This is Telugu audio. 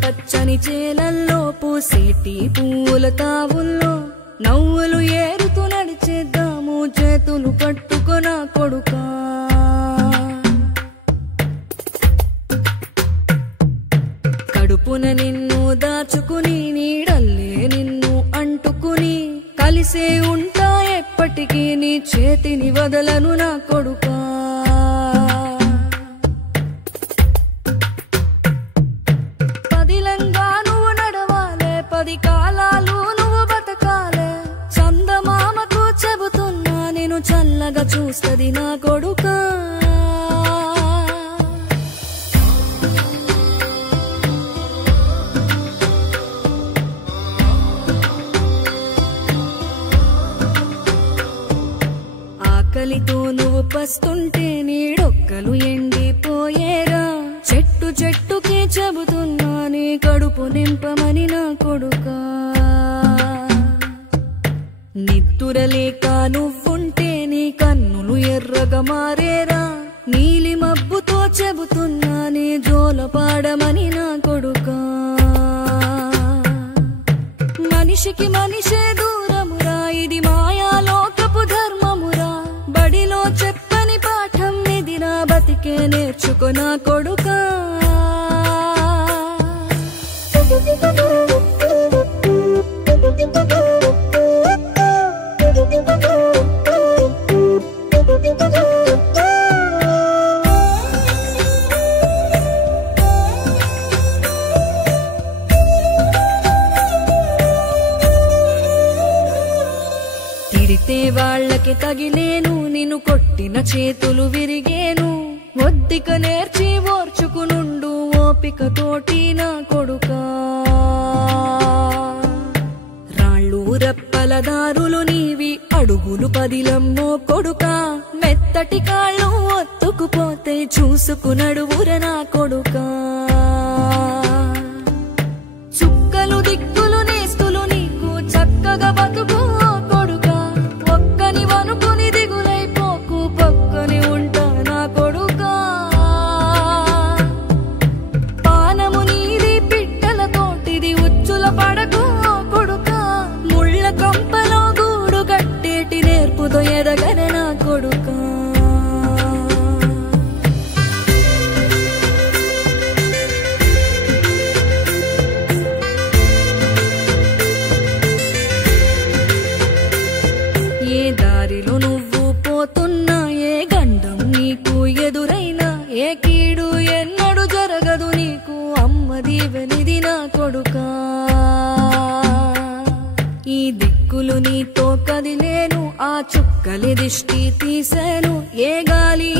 పచ్చని చేలల్లో పూసేటి పూల తావుల్లో నవ్వులు ఏరుతూ నడిచేద్దాము చేతులు పట్టుకొన కొడుకా కడుపున నిన్ను దాచుకుని నీడల్లే నిన్ను అంటుకుని కలిసే ఉంటా ఎప్పటికీ నీ చేతిని వదలను నా కొడుకా పదిలంగా నువ్వు నడవాలే 10 కాలాలు నువ్వు బతకాలే చందమామకు చెబుతున్నా నేను చల్లగా చూస్తది నా కొడుకా ఆకలితో నువ్వు పస్తుంటే నీడొక్కలు ఎండిపోయేరా చెట్టు చెట్టుకే చెబుతున్నా నీ కడుపు నింపమని నా కొడుకా నిద్దురలేక నువ్వుంటే నీ కన్నులు ఎర్రగా మారేరా నీలి మబ్బుతో చెబుతున్నా నీ జోల పాడమని నా కొడుకా మనిషికి మనిషే దూరమురా ఇది మాయాలోకపు ధర్మమురా బడిలో చెప్పని పాఠం ఇది నా బతికే నేర్చుకో నా కొడుకా తిడితే వాళ్ళకి తగిలేను నిన్ను కొట్టిన చేతులు విరిగేను ఒద్దిక నేర్చి ఓర్చుకునుండు ఓపికతోటి నా కొడుకా రాళ్ళు రెప్పల దారులు నీవి అడుగులు పదిలమ్మో కొడుకా మెత్తటి కాళ్ళు ఒత్తుకుపోతే చూసుకునడువుర నా కొడుకా చుక్కలు దిక్కులు నేస్తులు నీకు చక్కగా బతుకు కొడుకా ఒక్కని వనుకుని దిగులైపోకు పక్కని ఉంటా నా కొడుకా పానము నీది పిట్టలతోటిది ఉచ్చుల పడకు కొడుకా ముళ్ళ కంపలో గూడు కట్టేటి నేర్పుతో ఎదగనే నా కొడుకా ఏ దారిలో నువ్వు పోతున్నా ఏ గండం నీకు ఎదురైనా ఏ కీడు ఎన్నడు జరగదు నీకు అమ్మ దీవెనిది నా కొడుకా ఈ దిక్కులు నీతో కదిలేను ఆ చుక్కలి దిష్టి తీసేను ఏ గాలి